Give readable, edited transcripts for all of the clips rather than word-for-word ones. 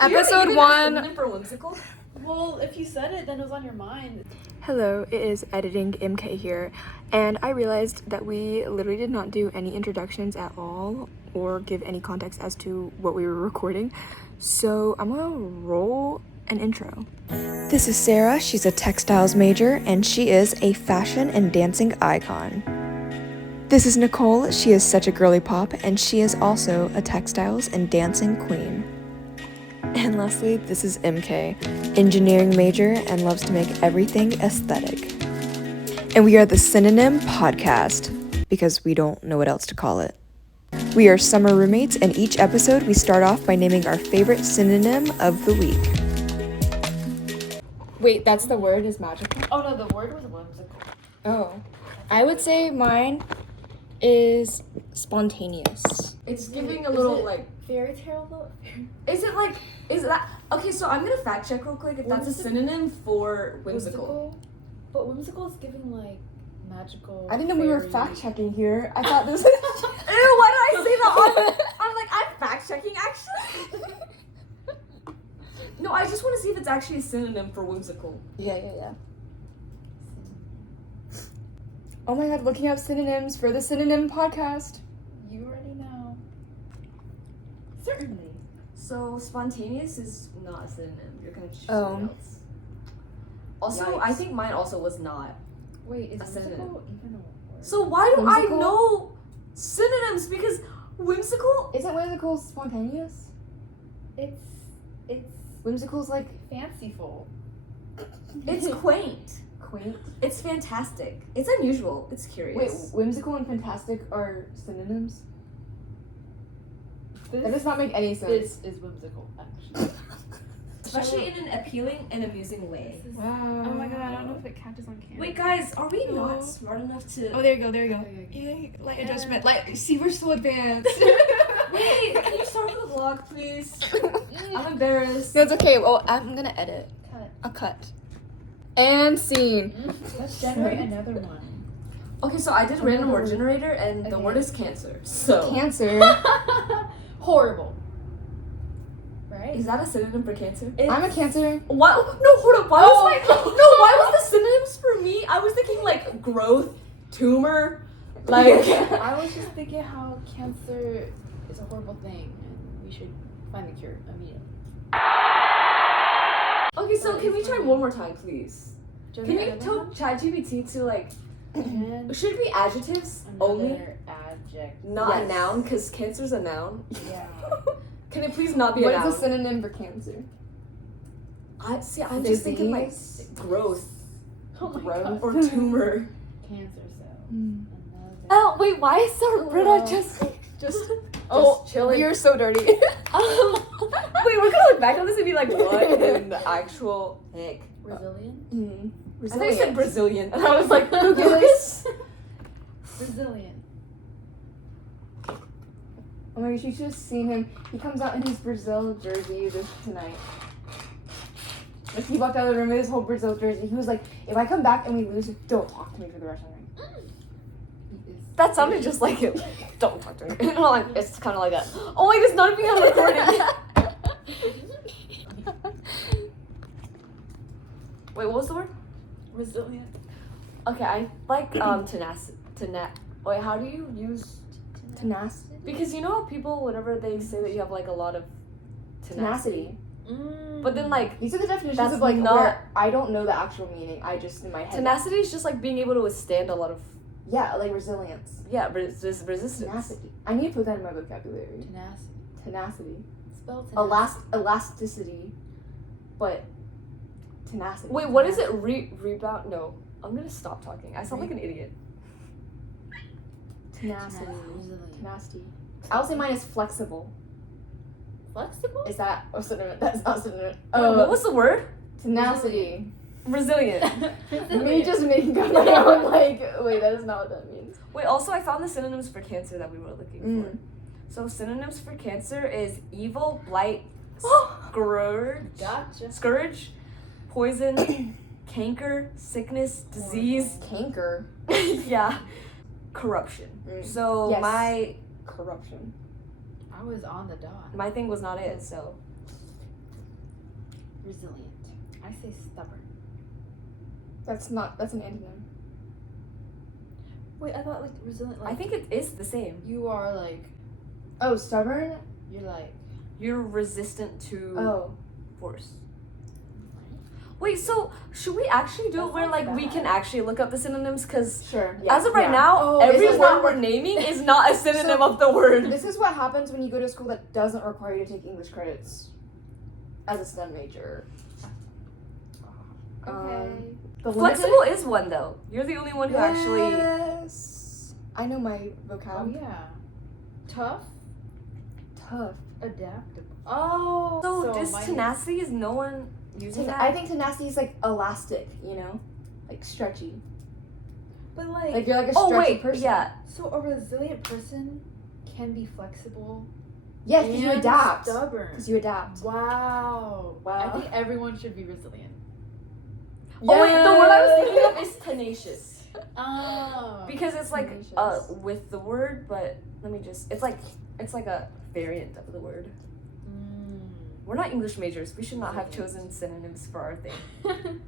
Episode 1. For whimsical? Well, if you said it, then it was on your mind. Hello, it is Editing MK here, and I realized that we literally did not do any introductions at all or give any context as to what we were recording, so I'm gonna roll an intro. This is Sarah. She's a textiles major, and she is a fashion and dancing icon. This is Nicole. She is such a girly pop, and she is also a textiles and dancing queen. And lastly, this is MK, engineering major and loves to make everything aesthetic. And we are the Synonym Podcast, because we don't know what else to call it. We are summer roommates, and each episode we start off by naming our favorite synonym of the week. Wait, that's the word is magical? Oh no, the word was whimsical. Oh. I would say mine is spontaneous. It's giving a little like Fairy tale though? is that okay, so I'm gonna fact check real quick if that's a synonym for whimsical. But whimsical is giving like magical. I didn't know we were fairy- fact checking here. I thought this was. Ew, why did I say that? I'm like, I'm fact checking actually. No, I just want to see if it's actually a synonym for whimsical. Yeah. Oh my god, looking up synonyms for the Synonym Podcast. You already know. Certainly. So spontaneous is not a synonym. You're gonna choose Oh. something else. Also, Yikes. I think mine also was not. Wait, is A synonym. whimsical even a word? So why do Whimsical? I know synonyms? Because whimsical. Isn't whimsical spontaneous? It's Whimsical's like fanciful. It's quaint. quaint. It's fantastic. It's unusual. It's Wait, curious. whimsical and fantastic are synonyms? This, That does not make any sense. this is whimsical, actually. Especially in an appealing and amusing way. This is, Wow. oh my god, I don't know if it catches on camera. Wait, guys, are we No. not smart enough to? Oh, there you go. Okay. Yay, light Yeah. adjustment. See, we're so advanced. Wait, can you start with the vlog, please? I'm embarrassed. No, it's okay. Well, I'm gonna edit. Cut. A cut. And scene. Let's generate another one. Okay, so I did random word generator, and the Okay. word is cancer. So Cancer. Horrible. Right? is that a synonym for cancer? I'm a Cancer. What? No, hold up. Why was why was the synonyms for me? I was thinking like growth, tumor, like. I was just thinking how cancer is a horrible thing and we should find the cure immediately. Okay, so can we try one more time, please? Can you Another tell one? ChatGPT to like? And Should it be adjectives only, another adjective. not a Yes. noun? Because cancer's a noun. Yeah. Can it please not be What a is noun? a synonym for cancer? I'm just thinking like Disease? growth Oh my Growth. god. or tumor. Cancer cell. Mm. Another. Oh wait, why is our Britta just chilling? You're so dirty. Wait, we're gonna look back on this and be like, what in the actual heck? Resilient. Mm. I thought you said Brazilian, and I was like, Google Lucas. Resilient. Oh my gosh, you should have seen him. He comes out in his Brazil jersey tonight. Like he walked out of the room with his whole Brazil jersey. He was like, if I come back and we lose, don't talk to me for the rest of the night. That sounded just like it. Don't talk to me. No, like, it's kind of like that. Oh wait, it's not being recorded. Wait, what was the word? Resilient. Okay, I like Wait, how do you use? Tenacity. Because you know how people, whenever they say that you have like a lot of tenacity, but then like These are the definitions That's of like not- where I don't know the actual meaning. I just in my head. tenacity is just like being able to withstand a lot of Yeah, like resilience. resistance. Tenacity. I need to put that in my vocabulary. Tenacity. Tenacity. Spell tenacity. Elasticity, but tenacity. Wait, what is it? Rebound? No, I'm gonna stop talking. I sound like an idiot. Tenacity. Resilient. Tenacity. I'll say mine is flexible. Flexible? Is that a synonym? That's not a synonym. Wait, what was the word? Tenacity. Resilient. Me just making up my own, like, wait, that is not what that means. Wait, also I found the synonyms for cancer that we were looking for. Mm. So synonyms for cancer is evil, blight, scourge, poison, canker, sickness, disease, Canker. yeah, corruption. Mm. So Yes. my Corruption. I was on the dot. my thing was not it. So resilient. I say stubborn. That's an antonym. Wait, I thought like resilient. Like I think it is the same. you are like Oh, stubborn? you're like. You're resistant to Oh. force. Wait, so should we actually do That it where sounds like we bad. can actually look up the synonyms? Because Sure. as of right now, Oh, every this is not word we're what- naming is not a synonym So- of the word. This is what happens when you go to a school that doesn't require you to take English credits as a STEM major. Okay. The Flexible is one though. You're the only one who actually. Yes. I know my Oh vocab. yeah. Tough, Tough. adaptable. Oh. So, this mine is- tenacity is no one using that. I think tenacity is like elastic, you know, like stretchy. But like, Like you're like a Oh stretchy wait, person. yeah. so a resilient person can be flexible. Yes, because you and adapt. Stubborn. Because you adapt. Wow. I Wow. think everyone should be resilient. Oh wait, the word I was thinking of is tenacious Oh. because it's like Tenacious. with the word, but let me just. It's like a variant of the word. We're not English majors. We should not have chosen synonyms for our thing.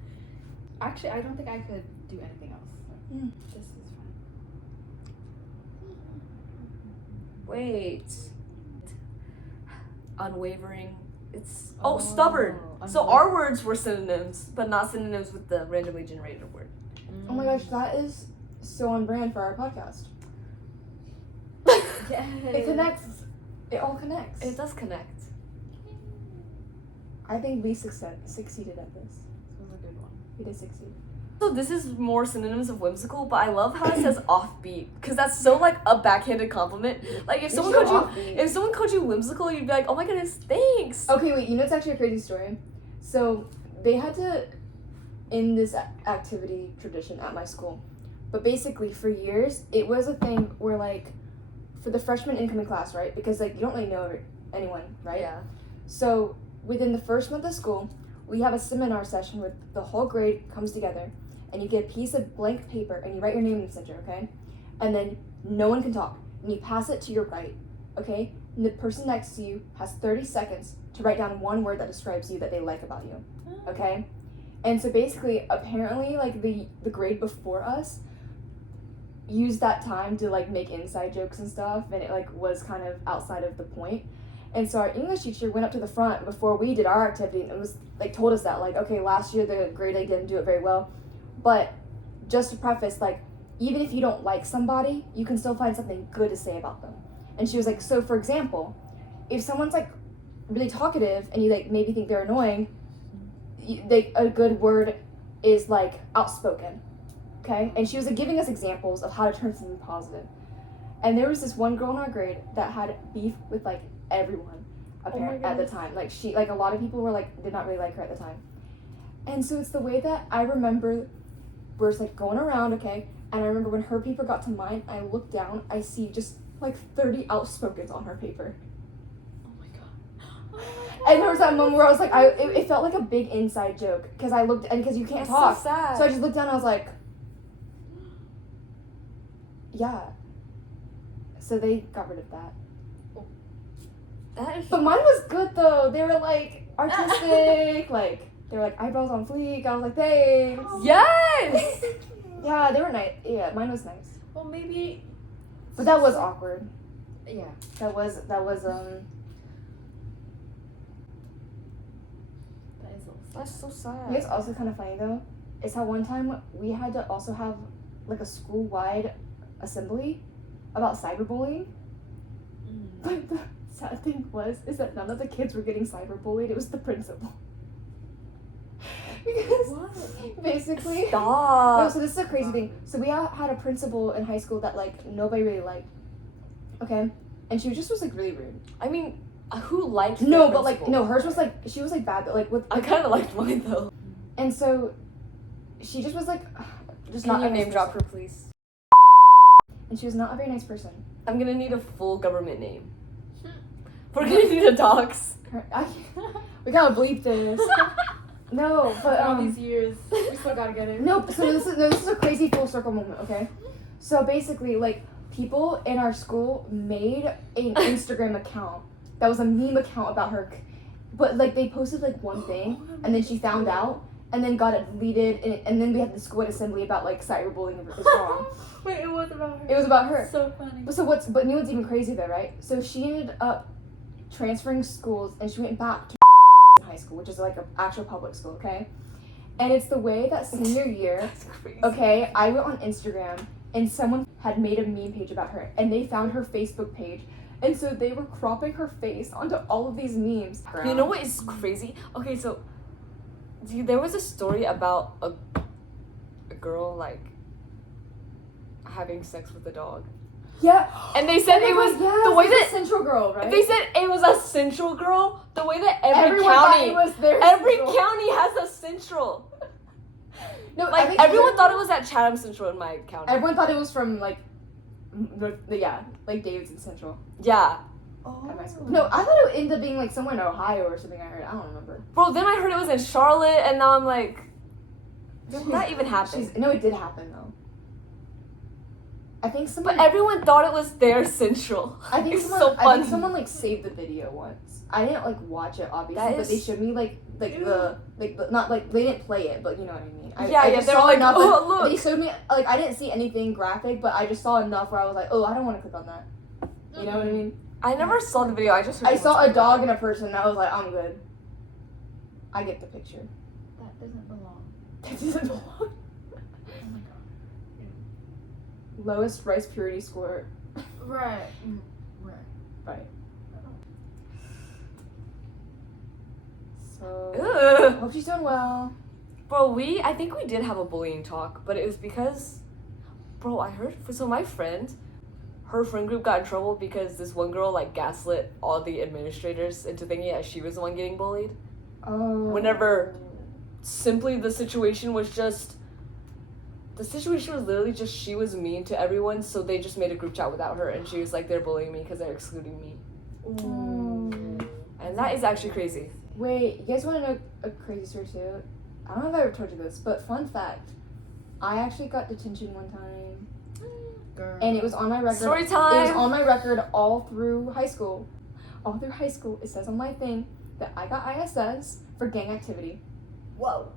Actually, I don't think I could do anything else. Mm. This is fine. Wait. Unwavering. It's Oh, stubborn. So unwavering. our words were synonyms, but not synonyms with the randomly generated word. Oh my gosh, that is so on brand for our podcast. Yes. It connects. It all connects. It does connect. I think we succeeded at this. This was a good one. We did succeed. So this is more synonyms of whimsical, but I love how it says offbeat because that's so like a backhanded compliment. Like if someone called you whimsical, you'd be like, oh my goodness, thanks. Okay, wait. You know, it's actually a crazy story. So they had to end this activity tradition at my school, but basically for years it was a thing where like for the freshman incoming class, right? Because like you don't really know anyone, right? Yeah. So within the first month of school, we have a seminar session where the whole grade comes together, and you get a piece of blank paper and you write your name in the center, okay? And then no one can talk, and you pass it to your right, okay? And the person next to you has 30 seconds to write down one word that describes you that they like about you, okay? And so basically, apparently, like the grade before us used that time to like make inside jokes and stuff, and it like was kind of outside of the point. And so our English teacher went up to the front before we did our activity and was like told us that like, okay, last year the grade I didn't do it very well, but just to preface, like even if you don't like somebody, you can still find something good to say about them. And she was like, so for example, if someone's like really talkative and you like maybe think they're annoying, a good word is like outspoken, okay? And she was like giving us examples of how to turn something positive. And there was this one girl in our grade that had beef with like everyone at the time. Like she, like a lot of people were like did not really like her at the time. And so it's the way that I remember we're just like going around, okay? And I remember when her paper got to mine, I looked down, I see just like 30 outspokens on her paper. Oh my god. And there was that moment where I was like, it felt like a big inside joke because I looked, and because you can't talk. So sad. So I just looked down and I was like, yeah. So they got rid of that. That is But mine was good though. They were like artistic, like they were like eyebrows on fleek. I was like, thanks. yes. Yeah, they were nice. Yeah, mine was nice. Well, maybe. But that was awkward. Yeah. That was That is also. That's so sad. You know what's also kind of funny though, is how one time we had to also have like a school-wide assembly about cyberbullying. But the sad thing is that none of the kids were getting cyberbullied. It was the principal. Because What? basically, Stop. no. So this is a crazy thing. So we all had a principal in high school that like nobody really liked. Okay, and she just was like really rude. I mean, who liked? No, the but like principal? no, hers was like she was like bad, but like with I kind of liked mine though. and so she just was like just Can not you a nice name drop person. her, please? And she was not a very nice person. I'm gonna need a full government name. We're gonna need a docs. We gotta bleep this. No, but all these years, we still gotta get it. no. So this is a crazy full circle moment. Okay, so basically, like people in our school made an Instagram account that was a meme account about her, but like they posted like one thing, and then she found out, and then got it deleted, and then we had the school assembly about like cyberbullying is wrong. Wait, it was about her. It was about her. So funny. But you know what's even crazy though, right? So she ended up transferring schools, and she went back to high school, which is like an actual public school, okay? And it's the way that senior year, That's crazy. okay, I went on Instagram, and someone had made a meme page about her, and they found her Facebook page, and so they were cropping her face onto all of these memes. You know what is crazy? Okay, so there was a story about a girl like having sex with a dog, Yeah. and they said it was the way that Central Girl, right? they said it was a Central Girl. The way that every Everyone thought county, it was their every Central. county has a Central. No, I Like think everyone thought it was at Chatham Central in my county. Everyone thought it was from like, like Davidson Central. Yeah, At my school. No, I thought it ended up being like somewhere in Ohio or something. I heard. I don't remember. bro. Then I heard it was in Charlotte, and now I'm like, did that even happen? No, it did happen though. I think someone. But everyone thought it was their Central. I think it's someone. so I funny. think someone like saved the video once. I didn't like watch it obviously, That but they is- showed me like the not like they didn't play it, but you know what I mean. I Yeah, just they were saw like, enough, "Oh, look." They showed me like I didn't see anything graphic, but I just saw enough where I was like, oh, I don't want to click on that. You know what I mean? I never saw the video. I just heard I it saw was- a dog and a person, and I was like, I'm good. I get the picture. That doesn't belong. That doesn't belong. Oh my god. Lowest rice purity score. Right. Right. Right. So, Ugh. hope she's doing well. Bro, I think we did have a bullying talk, but it was because, bro, I heard, so my friend, her friend group got in trouble because this one girl, like, gaslit all the administrators into thinking that she was the one getting bullied. Oh. Whenever simply the situation was literally just she was mean to everyone, so they just made a group chat without her, and she was like, they're bullying me because they're excluding me. And that is actually crazy. Wait, you guys want to know a crazy story too? I don't know if I ever told you this, but fun fact, I actually got detention one time, Girl. and it was on my record. Story It was time! on my record all through high school. All through high school, it says on my thing that I got ISS for gang activity. Whoa.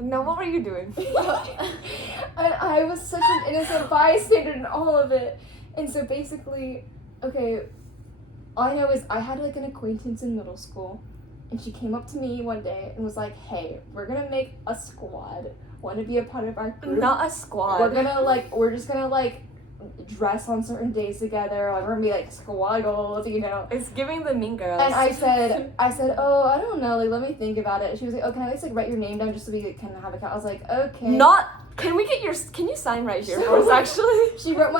Now, what were you doing? And I was such an innocent bystander in all of it. And so basically, okay, all I know is I had like an acquaintance in middle school, and she came up to me one day and was like, hey, we're gonna make a squad. Want to be a part of our group? Not a squad. We're just gonna like dress on certain days together. Like we're gonna be like squad goals, you know. It's giving the Mean Girls. And I said, oh, I don't know, like let me think about it. She was like, oh, can I at least like write your name down just so we can have a count? I was like, okay. Can you sign right here for us, actually? She wrote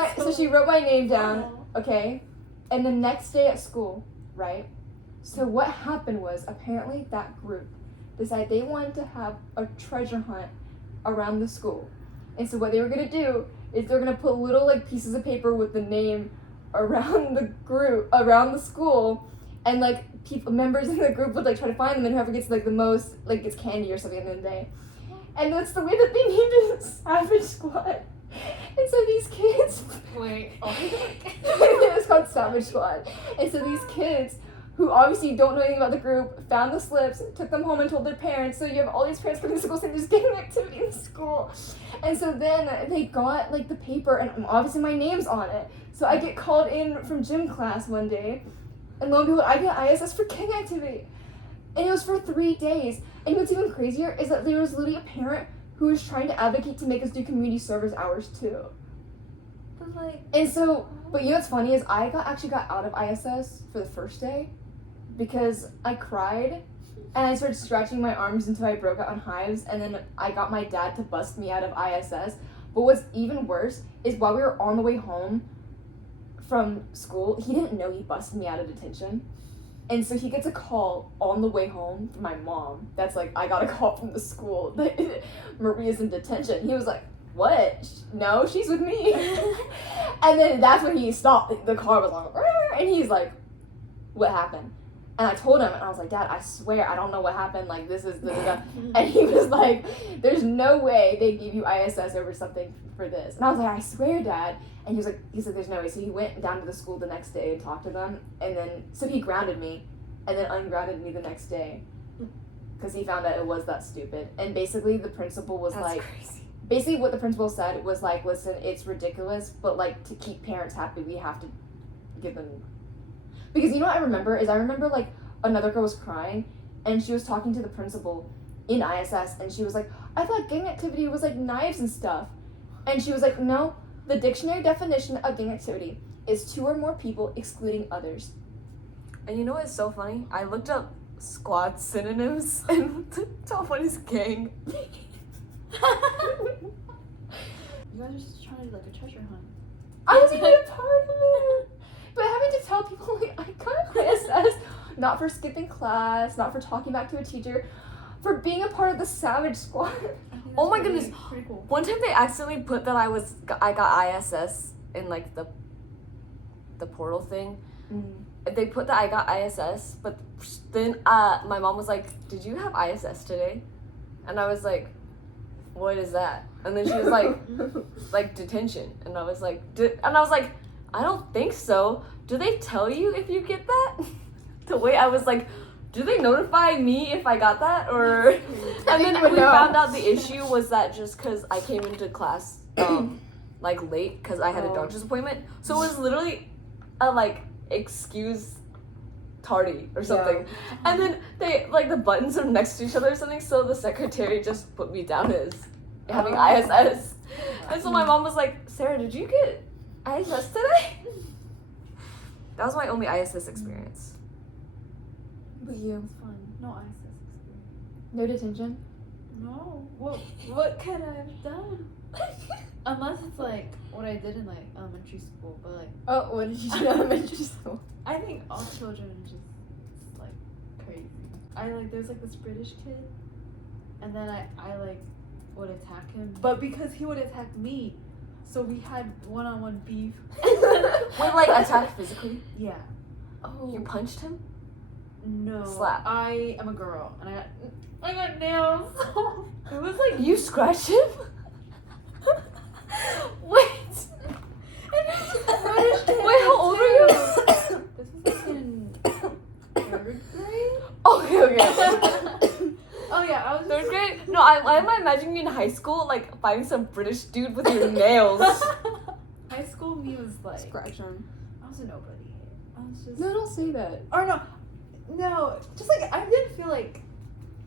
my name down, okay? And the next day at school, right? So what happened was apparently that group decided they wanted to have a treasure hunt around the school. And so what they were gonna do is they're gonna put little like pieces of paper with the name around the school, and like members in the group would like try to find them, and whoever gets like the most like gets candy or something at the end of the day. And that's the way that they named it Savage Squad. And so these kids Wait. it was called Savage Squad. And so these kids who obviously don't know anything about the group found the slips, took them home and told their parents. So you have all these parents coming to school saying there's gang activity in school. And so then they got like the paper, and obviously my name's on it. So I get called in from gym class one day, and lo and behold, I get ISS for gang activity. And it was for 3 days. And what's even crazier is that there was literally a parent who was trying to advocate to make us do community service hours too. But like, And so, but you know what's funny is I actually got out of ISS for the first day because I cried and I started scratching my arms until I broke out in hives, and then I got my dad to bust me out of ISS. But what's even worse is while we were on the way home from school, he didn't know he busted me out of detention. And so he gets a call on the way home from my mom that's like, I got a call from the school that Maria's in detention. He was like, what? No, she's with me. And then that's when he stopped. The car was like, and he's like, what happened? And I told him, and I was like, Dad, I swear I don't know what happened. Like, this is the. And he was like, there's no way they give you ISS over something for this. And I was like, I swear, Dad. And he said, there's no way. So he went down to the school the next day and talked to them. And then, so he grounded me. and then ungrounded me the next day because he found out it was that stupid. And basically the principal was That's like, crazy. basically what the principal said was like, listen, it's ridiculous, but like to keep parents happy, we have to give them. Because you know what I remember like another girl was crying, and she was talking to the principal in ISS, and she was like, I thought gang activity was like knives and stuff, and she was like, no, the dictionary definition of gang activity is 2 or more people excluding others. And you know what's so funny? I looked up squad synonyms, and the top one is gang. You guys are just trying to do like a treasure hunt. I wasn't even a part of it. But having to tell people like I got ISS, not for skipping class, not for talking back to a teacher, for being a part of the Savage Squad. Oh my goodness. Pretty cool. One time they accidentally put that I got ISS in like the portal thing. They put that I got ISS, but then my mom was like, "Did you have ISS today?" And I was like, "What is that?" And then she was like detention, and I was like, I don't think so. Do they tell you if you get that? The way I was like, do they notify me if I got that, or? And then we found out the issue was that just because I came into class like late because I had a doctor's appointment, so it was literally a like excuse tardy or something. And then they like the buttons are next to each other or something, so the secretary just put me down as having ISS. And so my mom was like, Sarah, did you get ISS today? That was my only ISS experience. But you, It's fun. No ISS experience. no detention. No. What could I have done? Unless it's like what I did in like elementary school, but like Oh, what did you do in elementary school? I think all children are just like crazy. There's like this British kid, and then I like would attack him, but because he would attack me, so we had one-on-one beef. Wait, like attack physically? Yeah. Oh. You punched him? No. Slap. I am a girl, and I got nails. It was like You scratched him? Wait. Wait, how old were you? This was like in 3rd grade. Okay. Oh yeah, I was 3rd grade? No, I am imagining you in high school, like fighting some British dude with your nails. High school me was like Scratch him. I was a nobody. I was just No, don't say that. or no, just like I didn't feel like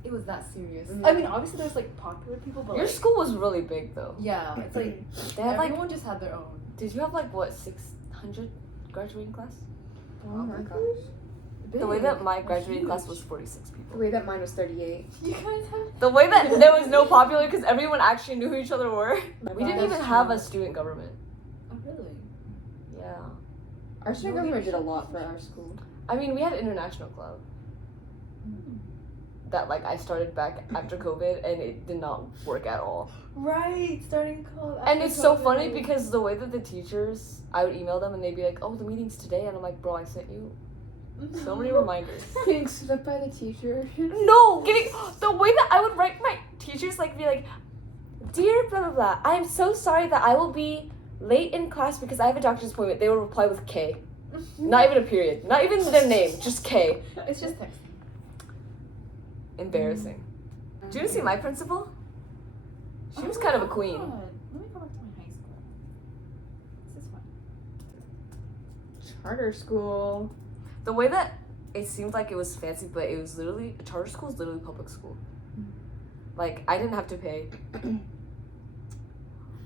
it was that serious. Mhm. I mean, obviously there's like popular people, but Your like, school was really big though. yeah, it's like They had like, everyone just had their own. did you have like what, 600 graduating class? Oh my gosh. The way that my graduating Huge. class was 46 The people. way that mine was 38. You guys have The way that there was no popular because everyone actually knew who each other were. We didn't That's even have true. a student government. oh really? Yeah. Our student government did a lot for our school. I mean, we had international club that like I started back after COVID and it did not work at all. Right, starting cold. And it's so funny because the way that the teachers, I would email them and they'd be like, "Oh, the meeting's today," and I'm like, "Bro, I sent you so many reminders." Getting stood up by the teacher. No, getting the way that I would write my teachers like be like, "Dear blah blah blah, I am so sorry that I will be late in class because I have a doctor's appointment." They will reply with K, not even a period, not even their name, just K. It's just texting. Embarrassing. Did you see my principal? She was kind of a queen. God. Let me go back to my high school. This is fun. Charter school. The way that it seemed like it was fancy, but it was literally a charter school is literally public school. Like I didn't have to pay.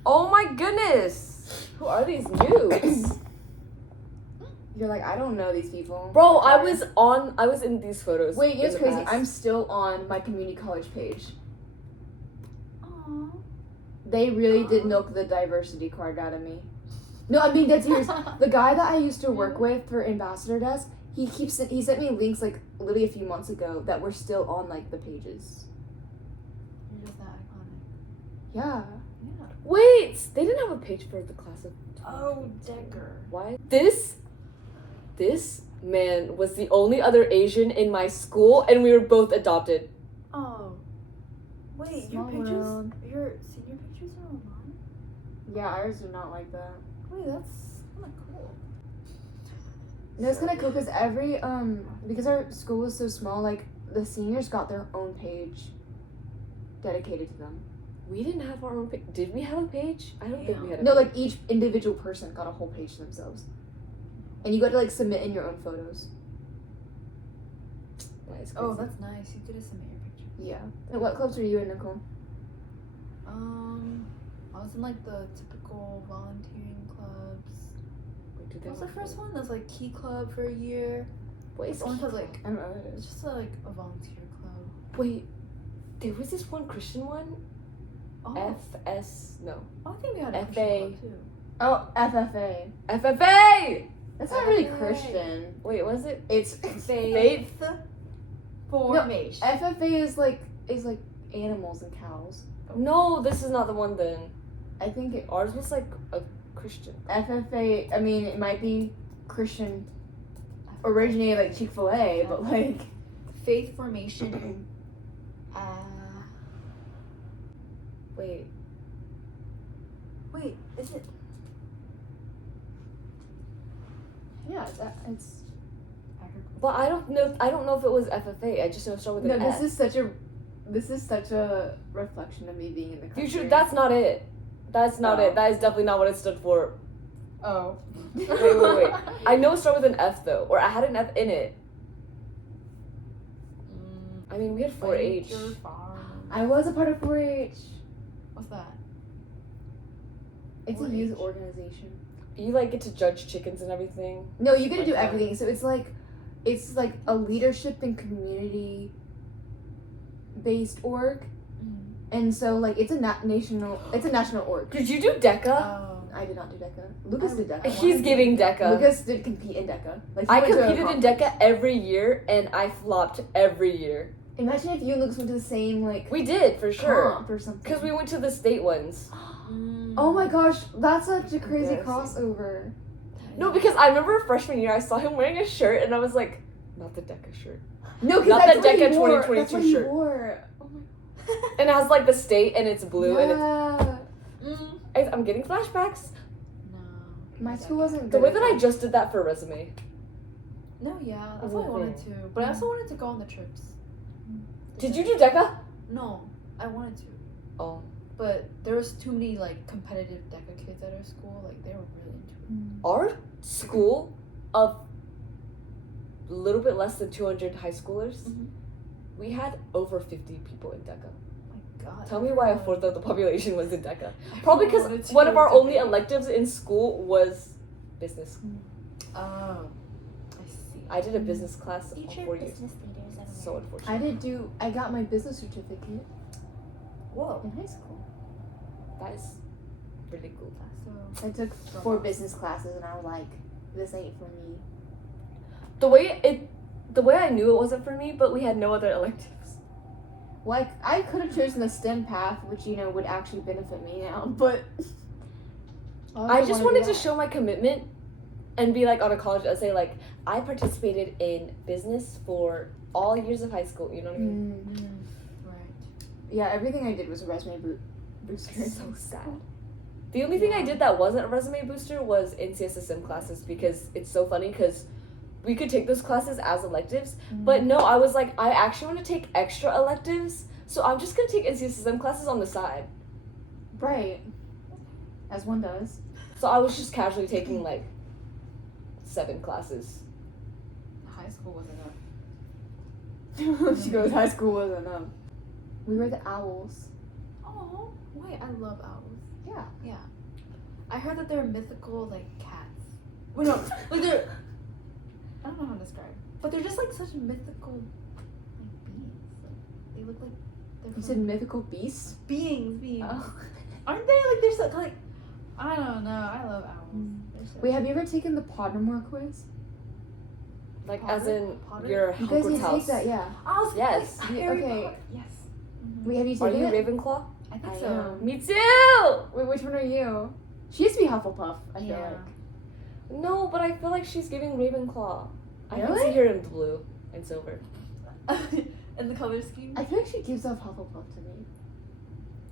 Oh my goodness! Who are these nudes? You're like, I don't know these people. Bro, I was in these photos. Wait, in it's the crazy. past. I'm still on my community college page. Aww. They really did milk the diversity card out of me. No, I'm being dead serious. The guy that I used to work with for Ambassador Desk, he sent me links like literally a few months ago that were still on like the pages. You're just that iconic. Yeah. Yeah. Wait, they didn't have a page for the class of. Oh, Decker. Why? This man was the only other Asian in my school, and we were both adopted. Oh. Wait, Small your pictures, world. your senior pictures are online? Yeah, ours are not like that. Wait, that's kind of cool. No, it's kind of cool because because our school was so small, like the seniors got their own page dedicated to them. We didn't have our own page. Did we have a page? I don't think we had a No, page. like each individual person got a whole page to themselves, and you got to like submit in your own photos. That is Oh, crazy. that's nice. You could have submit your picture. Yeah. And what clubs were you in, Nicole? I was in like the typical volunteering clubs. Wait, did What they was the have first one? There's like Key Club for a year. Wait, This one has like I don't know what it it's is. just like a volunteer club. wait, there was this one Christian one. Oh, FS no I think we had a FA. Christian club too. Oh, FFA. FFA. That's not really FFA. Christian. Wait, was it It's Faith? Formation. FFA is like animals and cows. No, this is not the one then. I think Ours was like a Christian. FFA. I mean, it might be Christian, originated like Chick-fil-A, but like Faith Formation. Wait, Wait, is it? yeah, it's. I heard. but I don't know if it was FFA. I just know it started with No, an this F. is such a reflection of me being in the country. Future. That's not it. That's not Oh. it. That is definitely not what it stood for. Oh. Wait. I know it started with an F though, or I had an F in it. I mean, we had 4-H. Future Farm. I was a part of 4-H. What's that? It's a 4-H. youth organization. You like get to judge chickens and everything. No, you get to do Like that. everything. So it's like a leadership and community based org, and so like it's a national org. Did you do DECA? Oh. I did not do DECA. Lucas did DECA. He's giving DECA. Lucas did compete in DECA. Like he I went to a competed in DECA every year, and I flopped every year. Imagine if you and Lucas went to the same like We did for sure, comp or something. because we went to the state ones. Oh my gosh, that's such a crazy Embarrassing. crossover. No, because I remember freshman year, I saw him wearing a shirt, and I was like, not the DECA shirt. No, because Not that's the what he DECA wore. 2022 That's what he shirt. wore. Oh And it has like the state, and it's blue, and it's. yeah. I'm getting flashbacks. No. My school wasn't The good way at that I just did that for a resume. No, yeah, that's what I wanted to. But I also wanted to go on the trips. Did you do DECA? No, I wanted to. Oh. But there was too many like competitive DECA kids at our school. Like they were really into it. Our school of a little bit less than 200 high schoolers, Mhm. we had over 50 people in DECA. Oh my God. Tell me why a fourth of the population was in DECA. I Probably wanted because to one of go our to only DECA. electives in school was business. Oh, I see. I did a business class all Future 4 years. business leaders. I don't So know. unfortunate. I got my business certificate Whoa, in high school. that is really cool. So I took 4 business classes and I was like, this ain't for me. The way I knew it wasn't for me, but we had no other electives. Like, I could have chosen the STEM path, which, would actually benefit me now, but... I just wanted to show my commitment and be like on a college essay, like, I participated in business for all years of high school, you know what I mean? right. Yeah, everything I did was a resume booster. It's so sad. The only thing I did that wasn't a resume booster was NCSSM classes, because it's so funny because we could take those classes as electives, but no, I was like, I actually want to take extra electives, so I'm just going to take NCSSM classes on the side. Right. As one does. So I was just casually taking like 7 classes. High school was enough. She goes, high school was enough. We were the owls. Oh, wait, I love owls. Yeah. Yeah. I heard that they're mythical, like, cats. Well, no, like, they're... I don't know how to describe it. But they're just, like, such mythical, like, beings. Like, they look like they're You from... said mythical beasts? beings. Oh. Aren't they, like, they're so, like... I don't know. I love owls. They're so Wait, have you ever taken the Pottermore quiz? Like, Potter? as in Potter? your You guys Hogwarts need to house. take that, yeah. Owls, Yes. like, Yeah, Harry okay. Potter. Yes. Wait, have you Are taken you it? Ravenclaw? I think I so. am. Me too! Wait, which one are you? She used to be Hufflepuff, I feel Yeah. like. No, but I feel like she's giving Ravenclaw. I can Really? see her in blue and silver. And the color scheme? I feel like she gives off Hufflepuff to me.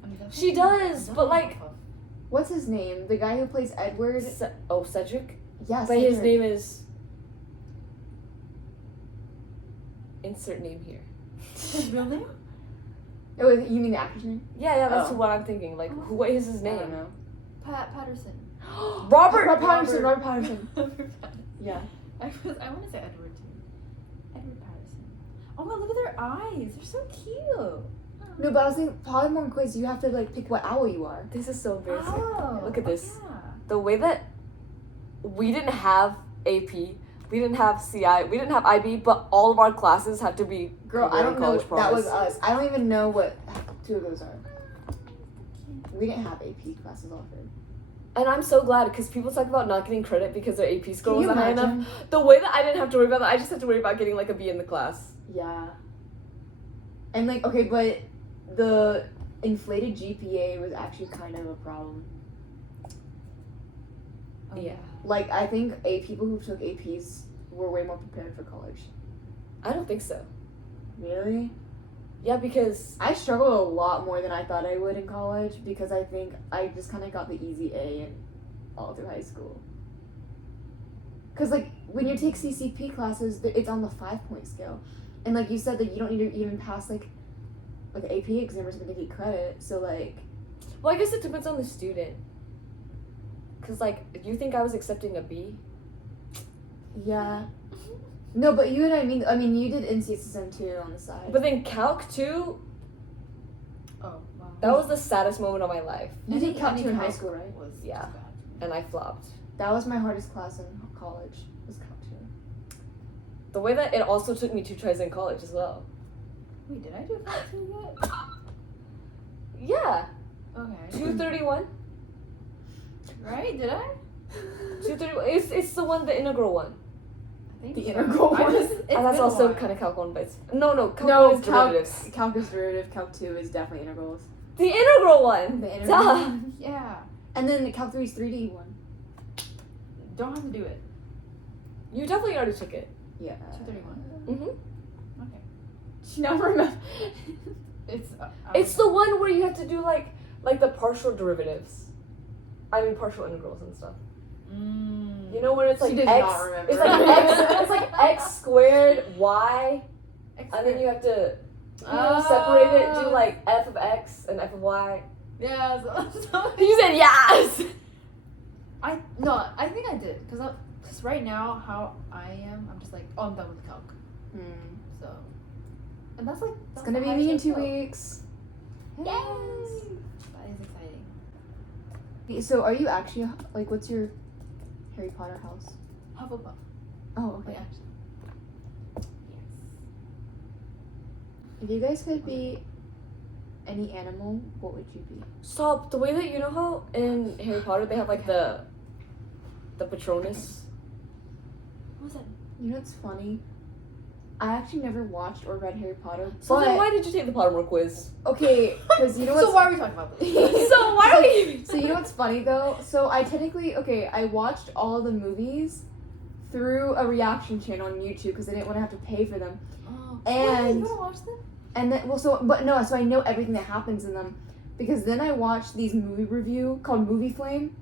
I mean, that's She does, that's but, like- Hufflepuff. What's his name? The guy who plays Edward? Cedric? Yes. But his name is insert name here. His real name? Oh, wait, you mean the actor's name? Yeah, that's Oh. what I'm thinking. Like, what is his I don't name? know. Patterson. Robert. Robert Patterson. Robert Patterson. Robert Patterson. Yeah. I want to say Edward too. Edward Patterson. Oh my, look at their eyes. They're so cute. No, but I was thinking, Polymorph quiz, you have to like pick what owl you are. This is so embarrassing. Oh, Look at this. Yeah. The way that we didn't have AP, we didn't have CI, we didn't have IB, but all of our classes had to be Girl, I wearing don't know. college That promise. was us. I don't even know what 2 of those are. We didn't have AP classes offered. And I'm so glad because people talk about not getting credit because their AP score Can you wasn't high enough. imagine? The way that I didn't have to worry about that, I just had to worry about getting like a B in the class. Yeah. And like, okay, but the inflated GPA was actually kind of a problem. Oh, Yeah. Like, I think people who took APs were way more prepared for college. I don't think so. Really? Yeah, because I struggled a lot more than I thought I would in college because I think I just kind of got the easy A in all through high school. Because, like, when you take CCP classes, it's on the 5-point scale. And, like you said, that you don't need to even pass, like an AP exam or something to get credit. So, like, well, I guess it depends on the student. Cause like, you think I was accepting a B? yeah. No, but you know what I mean? I mean, you did NCSSM too on the side. But then Calc 2, Oh, wow. that was the saddest moment of my life. you did Calc 2 in high Calc school, right? Was Yeah. bad. And I flopped. That was my hardest class in college, was Calc 2. The way that it also took me 2 tries in college as well. Wait, did I do Calc 2 yet? Yeah. Okay. 231. Right? Did I? 231. It's the one, the integral one. I think The so. integral I one. just- it's And that's been a also while. kind of Calc 1, but it's, no, Calc No, 1 is derivatives. Calc is derivative, Calc 2 is definitely integrals. The integral one. The Duh. integral. Yeah. And then Calc 3 is 3D one. Don't have to do it. You definitely already took it. Yeah. 231. Mm-hmm. Okay. She never remember. It's. It's the one where you have to do like the partial derivatives. I mean partial integrals and stuff. You know where it's like She does x. not remember. It's like x. It's like x squared y, and then you have to separate it. Do like f of x and f of y. Yeah. So You said yes. I think I did because right now how I am, I'm just like, oh, I'm done with calc. So, and that's like It's gonna be me in 2 weeks. Yes. That is exciting. So are you actually, like, what's your Harry Potter house? Hufflepuff. Oh, Wait, okay. actually. If you guys could be any animal, what would you be? Stop. The way that you know how in Harry Potter they have like the Patronus. What was that? You know what's funny? I actually never watched or read Harry Potter. So then but- why did you take the Pottermore quiz? Okay, because you know what's So why are we talking about this? So why are we? So you know what's funny though? So I technically I watched all the movies through a reaction channel on YouTube because I didn't want to have to pay for them. Oh. And- you wanna watch them? And then so I know everything that happens in them because then I watched these movie review called Movie Flame,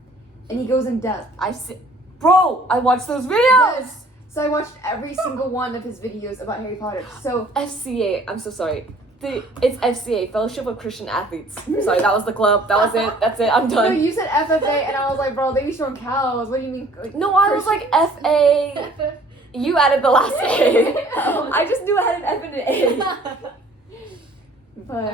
and he goes in depth. I see. Bro, I watched those videos. Yes. So I watched every single one of his videos about Harry Potter. So FCA. I'm so sorry. It's FCA, Fellowship of Christian Athletes. Sorry, that was the club. That was it. That's it. I'm no, done. you said FFA, and I was like, bro, they be showing cows. What do you mean? Like, No, I was like FA. You added the last A. I just knew I had an F and an A. But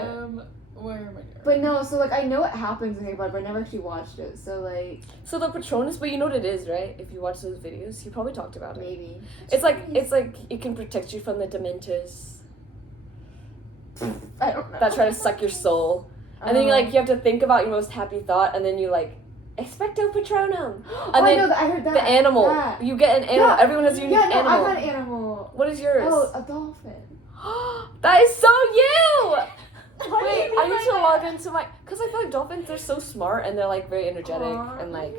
where am I going? but no, so like I know what happens in Harry Potter, but I never actually watched it. So like So the Patronus, but you know what it is, right? If you watch those videos, you probably talked about it. maybe. It's like it can protect you from the Dementors I don't know. that try to suck your soul. And then you have to think about your most happy thought, and then you expecto patronum. Oh, And I then know that. I heard that. the animal. That. You get an animal. Yeah. Everyone has a unique Yeah, no, animal. I got an animal. What is yours? Oh, a dolphin. That is so you! What do you Wait, mean I need by to that? log into my... Because I feel like dolphins, they're so smart, and they're very energetic, Aw. and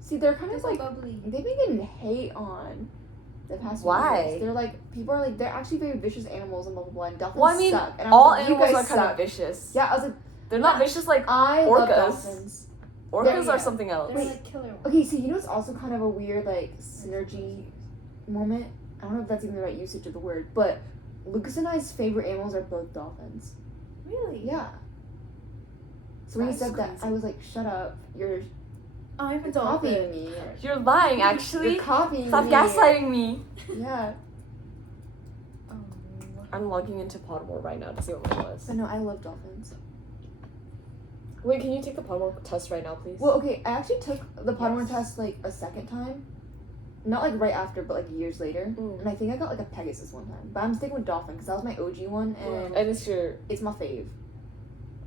See, they're kind They're of so like bubbly. they've been getting hate on the past few Why? years. They're like people are like they're actually very vicious animals and blah blah blah. And dolphins Well, I mean, suck. And I was all like, you animals guys are kind suck. of vicious. Yeah, I was like, They're not vicious like I love orcas. dolphins. Orcas yeah. are something else. They're like killer ones. Okay, so you know it's also kind of a weird like synergy moment. I don't know if that's even the right usage of the word, but Lucas and I's favorite animals are both dolphins. Really? Yeah. So when he That's said that, crazy. I was like, "Shut up! You're I'm a copying dolphin. me. You're lying, actually. You're copying Stop me." gaslighting me. Yeah. Oh. I'm logging into Pottermore right now to see what mine was. But no, I love dolphins. Wait, can you take the Pottermore test right now, please? Well, okay, I actually took the Pottermore Yes. test like a second time. Not like right after, but like years later. Mm. And I think I got like a Pegasus one time. But I'm sticking with dolphin because that was my OG one and And it's your. it's my fave.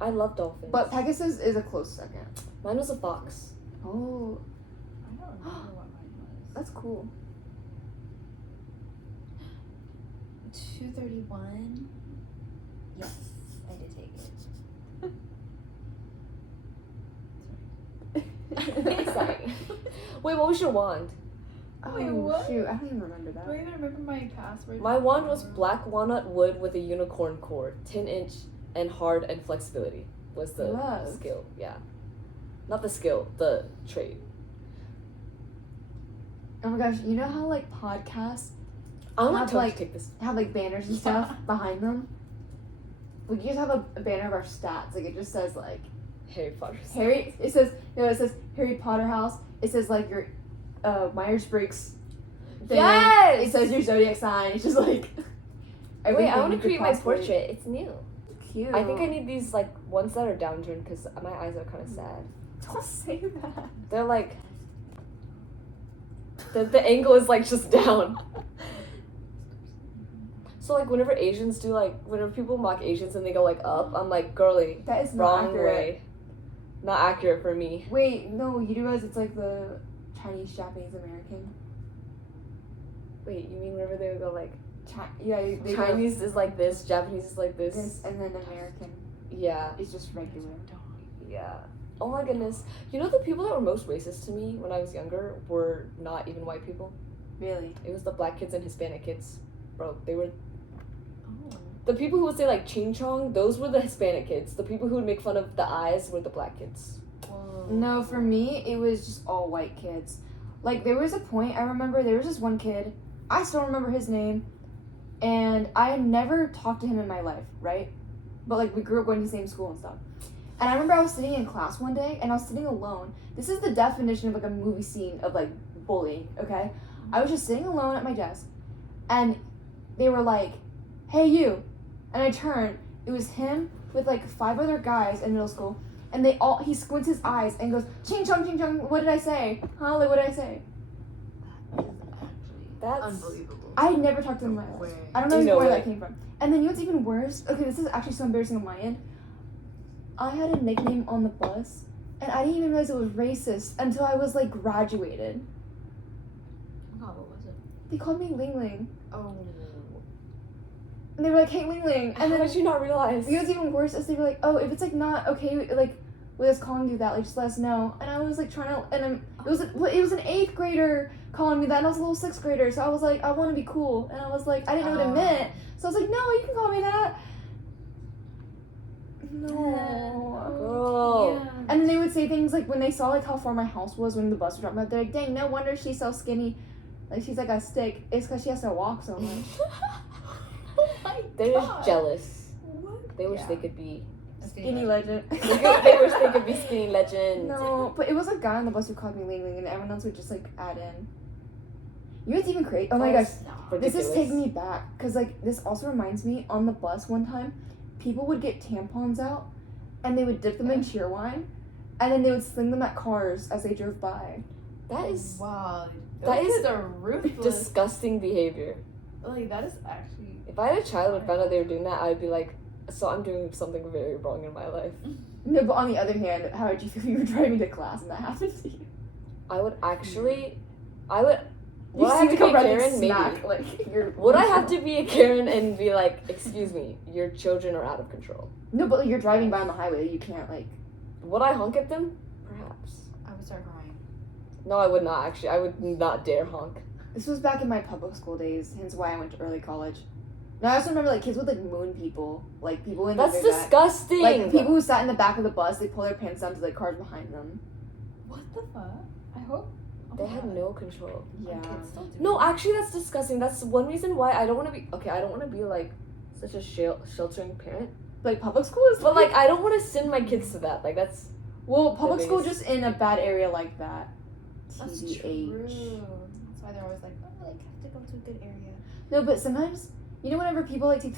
I love dolphins. But Pegasus is a close second. Mine was a fox. Oh, I don't remember what mine was. that's cool. 231. Yes, I did take it. Sorry. Wait, what was your wand? Oh, Wait, what? shoot, I don't even remember that. Do I even remember my password? My wand was black walnut wood with a unicorn core, 10-inch and hard and flexibility was the Love. skill. Yeah. Not the skill, the trait. Oh my gosh, you know how like podcasts I want Have, to like- take this. have like banners and stuff behind them? We could just have a banner of our stats. Like it just says like Harry Potter. it says Harry Potter house. It says like your Myers-Briggs thing. Yes! It says your zodiac sign. It's just like Wait, I everything want you to could create my possibly- portrait. It's new. Cute. I think I need these like ones that are downturned because my eyes are kind of sad. Don't say that. They're like the angle is like just down. So like whenever Asians do like whenever people mock Asians and they go like up, I'm like, girly, That is not wrong accurate. way. Not accurate for me. Wait, no, you do realize it's like the Chinese, Japanese, American. Wait, you mean whenever they go like Yeah, they go Chinese is like this, Japanese is like this? this, and then American Yeah. is just regular. Yeah. Oh my goodness. You know the people that were most racist to me when I was younger were not even white people? Really? It was the black kids and Hispanic kids. Bro, they were Oh. the people who would say like ching chong, those were the Hispanic kids. The people who would make fun of the eyes were the black kids. Whoa. No, for me, it was just all white kids. Like, there was a point, I remember there was this one kid, I still remember his name, and I never talked to him in my life, right? But, like, we grew up going to the same school and stuff. And I remember I was sitting in class one day, and I was sitting alone. This is the definition of, like, a movie scene of, like, bullying, okay? I was just sitting alone at my desk, and they were like, "Hey, you." And I turned, it was him with, like, 5 other guys in middle school, and he squints his eyes and goes, ching chong, what did I say? Huh? Like, what did I say? That's Unbelievable. I had never talked to him in my life. Way. I don't know No where way. that came from. And then you know what's even worse? Okay, this is actually so embarrassing on my end. I had a nickname on the bus, and I didn't even realize it was racist until I was, like, graduated. Oh, what was it? They called me Ling Ling. Oh. And they were like, "Hey, Ling Ling." How And then, did you not realize? you know what's even worse is they were like, "Oh, if it's, like, not okay, like, with us calling you that, like, just let us know." And I was, like, trying to, and it was an 8th grader calling me that, and I was a little 6th grader, so I was like, I want to be cool. And I was like, I didn't know what it meant. So I was like, "No, you can call me that." No. Girl. Yeah. And then they would say things like when they saw like how far my house was when the bus was dropping me off, they're like, "Dang, no wonder she's so skinny. Like she's like a stick. It's because she has to walk so much." Oh my They're god. just jealous. What? They wish Yeah. they could be. Skinny legend. They wish they could be skinny legend. No, but it was a guy on the bus who called me Ling Ling, and everyone else would just like add in. You know what's even crazy? Oh my gosh, this is taking me back because like this also reminds me on the bus one time, people would get tampons out, and they would dip them in cheer wine, and then they would sling them at cars as they drove by. That is Wow. that Those is kids are ruthless. disgusting behavior. Like that is actually. If I had a child and found out they were doing that, I'd be like, so I'm doing something very wrong in my life. No, but on the other hand, how did you feel you were driving to class and that happened to you? I would actually, I would. You Would I see have to the be a red Karen? Maybe. smack, like you're. Would I have to be a Karen and be like, excuse me, your children are out of control? No, but like, you're driving by on the highway. You can't like. Would I honk at them? Perhaps. I would start crying. No, I would not actually. I would not dare honk. This was back in my public school days, hence why I went to early college. Now I also remember like kids would like moon people, like people in That's the back. disgusting. Like people who sat in the back of the bus, they pull their pants down to like cars behind them. What the fuck? I hope. Oh They my had God. no control. Yeah. Kids still do No, that. actually, that's disgusting. That's one reason why I don't want to be. Okay, I don't want to be like such a sheltering parent. Like public school is. But like, I don't want to send my kids to that. Like that's well, public school biggest- just in a bad area like that. That's TBH. true. That's why they're always like, oh, like have to go to a good area. No, but sometimes you know whenever people like take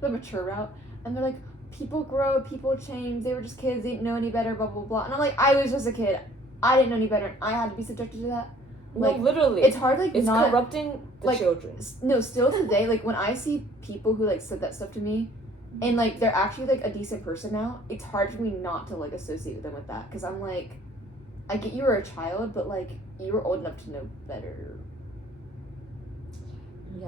the mature route and they're like, people grow, people change, they were just kids, they didn't know any better, blah blah blah. And I'm like, I was just a kid, I didn't know any better, and I had to be subjected to that. Like, no, literally, it's hard, like it's not corrupting the like, children. no. Still today, like when I see people who like said that stuff to me, and like they're actually like a decent person now, it's hard for me not to like associate with them with that because I'm like, I get you were a child, but like you were old enough to know better. Yeah.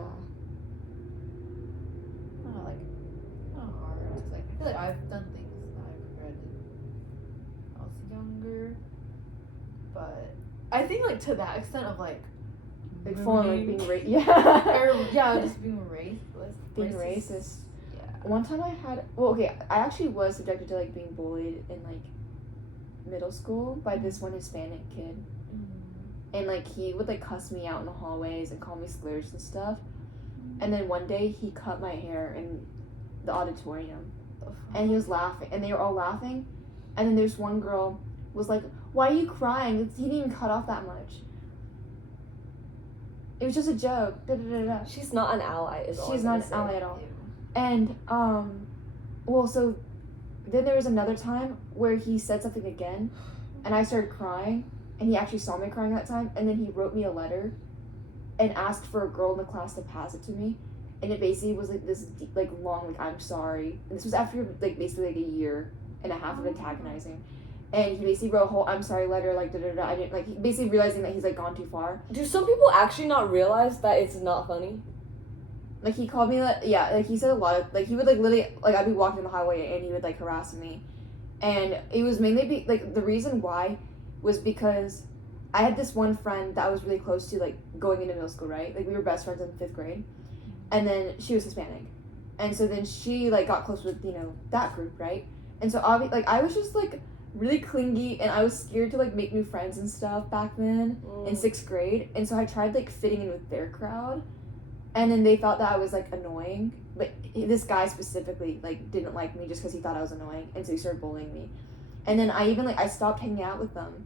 I don't know, like, kind of hard. It's like, I feel like I've done things that I regretted when I was younger. But I think, like, to that extent of, like Full on like moving- being yeah. or, yeah, just being racist. Being racist. Yeah. One time I had, well, okay, I actually was subjected to like being bullied in like middle school by this one Hispanic kid, and like he would like cuss me out in the hallways and call me slurs and stuff. And then one day he cut my hair in the auditorium, and he was laughing, and they were all laughing, and then there's one girl was like, "Why are you crying? He didn't even cut off that much. It was just a joke." Da, da, da, da. She's not an ally. Is all She's I'm not gonna an say. ally at all. And well, so then there was another time where he said something again, and I started crying, and he actually saw me crying that time, and then he wrote me a letter and asked for a girl in the class to pass it to me, and it basically was like this deep, like long, like, I'm sorry, and this was after like basically like a year and a half of antagonizing, and he basically wrote a whole I'm sorry letter, like da da da. I didn't like, he basically realizing that he's like gone too far. Do some people actually not realize that it's not funny? Like he called me like, yeah, like he said a lot of, like he would like literally, like I'd be walking on the highway and he would like harass me, and it was mainly like the reason why was because I had this one friend that I was really close to, like going into middle school, right? Like we were best friends in 5th grade, and then she was Hispanic, and so then she like got close with, you know, that group, right? And so like I was just like really clingy, and I was scared to like make new friends and stuff back then in 6th grade, and so I tried like fitting in with their crowd. And then they thought that I was, like, annoying. But this guy specifically, like, didn't like me just because he thought I was annoying. And so he started bullying me. And then I even, like, I stopped hanging out with them.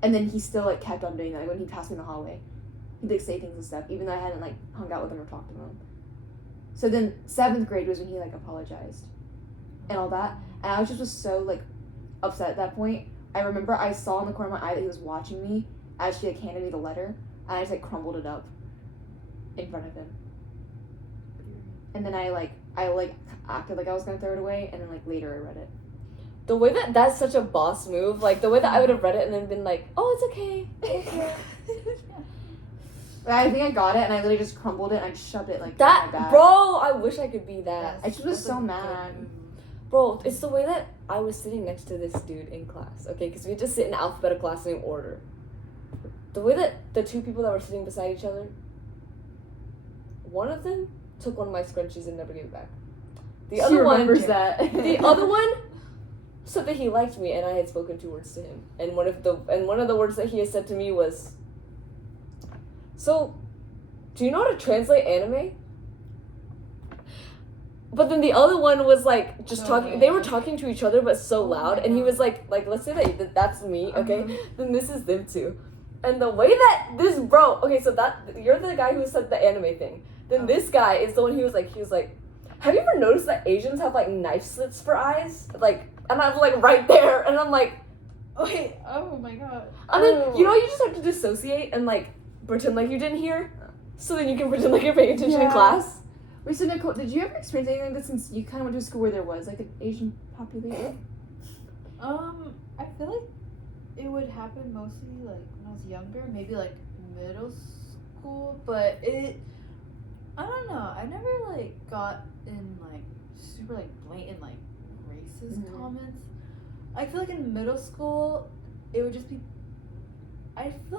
And then he still, like, kept on doing that. Like, when he passed me in the hallway, he'd, like, say things and stuff. Even though I hadn't, like, hung out with him or talked to him. So then 7th grade was when he, like, apologized. And all that. And I was just so, like, upset at that point. I remember I saw in the corner of my eye that he was watching me as she, like, handed me the letter. And I just, like, crumbled it up in front of him. And then I acted like I was gonna throw it away, and then like later I read it. The way that's such a boss move, like the way that I would have read it and then been like, oh, it's okay. Okay. But I think I got it, and I literally just crumbled it and I shoved it like in That, my bag. bro, I wish I could be that. I just was so mad. Bro, it's the way that I was sitting next to this dude in class, okay? Because we just sit in alphabetical class name order. The way that the two people that were sitting beside each other, one of them took one of my scrunchies and never gave it back. The other one, remembers that. the other one said that he liked me and I had spoken 2 words to him. And one of the words that he had said to me was, "So, do you know how to translate anime?" But then the other one was like just talking. They were talking to each other, but so loud. And he was like let's say that that's me, okay? Then this is them too. And the way that this bro, okay, so that you're the guy who said the anime thing. Then this guy is the one who was like, have you ever noticed that Asians have like knife slits for eyes? Like, and I'm like right there, and I'm like, Wait, oh my god. and then you know you just have to dissociate and like pretend like you didn't hear, so then you can pretend like you're paying attention in Yeah. class. Wait, so Nicole, did you ever experience anything like this since you kind of went to a school where there was like an Asian population? I feel like it would happen mostly like when I was younger, maybe like middle school, but I don't know. I never like got in like super like blatant like racist comments. I feel like in middle school it would just be. I feel